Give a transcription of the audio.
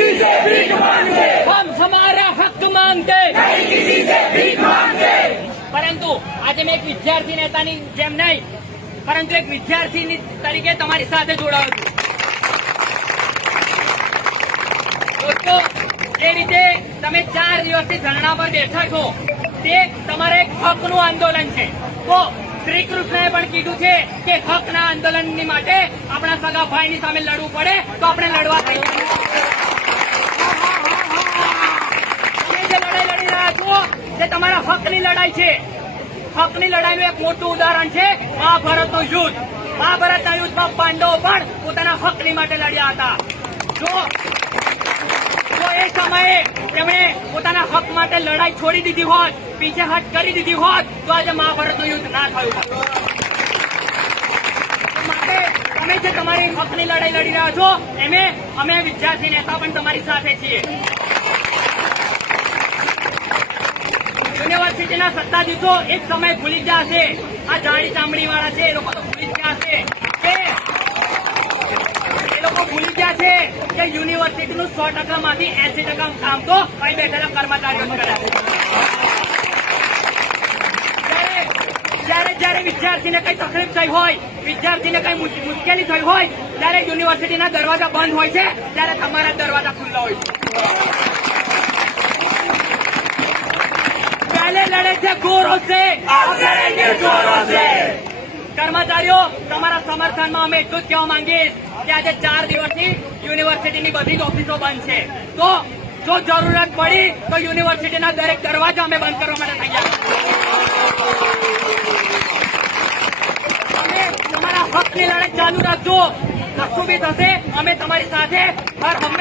मांगते हम हमारा हक मांगते પરંતુ આજે મેં એક વિદ્યાર્થી નેતાની જેમ નહીં પરંતુ એક વિદ્યાર્થી તરીકે તમારી સાથે જોડાયો છું દોસ્તો જે રીતે તમે ચાર દિવસથી ધરણા પર બેઠા છો તે તમારા એક હકનું આંદોલન છે તો શ્રી કૃષ્ણએ પણ કીધું છે કે હકના આંદોલનની માટે આપણા સગા ભાઈની સામે લડવું પડે તો આપણે લડવા તૈયાર તે તમારા હકની લડાઈ છે. હકની લડાઈનું એક મોટું ઉદાહરણ છે મહાભારતનું યુદ્ધ. મહાભારતના યુદ્ધમાં પાંડવો પણ પોતાના હકની માટે લડ્યા હતા. જો જો એ સમયે તેમણે પોતાના હક માટે લડાઈ છોડી દીધી હોત, પીછે હટ કરી દીધી હોત, તો આજે મહાભારતનું યુદ્ધ ના થયું માટે તમે જે તમારી હકની લડાઈ લડી રહ્યા છો, એમે અમે વિદ્યાર્થી નેતા પણ તમારી સાથે છીએ. યુનિવર્સિટીના સત્તાધીશો એક સમય ભૂલી ગયા છે. આ જાણી ચામડી વાળા છે, એ લોકો ભૂલી ગયા કે એ લોકો ભૂલી ગયા છે કે યુનિવર્સિટીનું સો ટકામાંથી એસી ટકા કામ તો અહીં બેઠેલા કર્મચારીઓ કરે. જ્યારે- જ્યારે વિદ્યાર્થીને કઈ તકલીફ થઈ હોય, વિદ્યાર્થીને કઈ મુશ- મુશ્કેલી થઈ હોય, ત્યારે યુનિવર્સિટીના દરવાજા બંધ હોય છે, ત્યારે તમારા દરવાજા ખુલ્લા હોય છે. पहले लड़े थे गोरों से अब लड़ेंगे जोरों से કર્મચારીઓ તમારા સમર્થનમાં અમે એટલું જ કહેવા માંગીશ કે આજે ચાર દિવસથી યુનિવર્સિટીની બધી જ ઓફિસો બંધ છે તો જો જરૂરત પડી તો યુનિવર્સિટીના દરેક દરવાજા અમે બંધ કરવા માટે તૈયાર છીએ. તમે તમારા હકની લડાઈ ચાલુ રાખજો કશું બી થશે અમે તમારી સાથે હર હંમેશ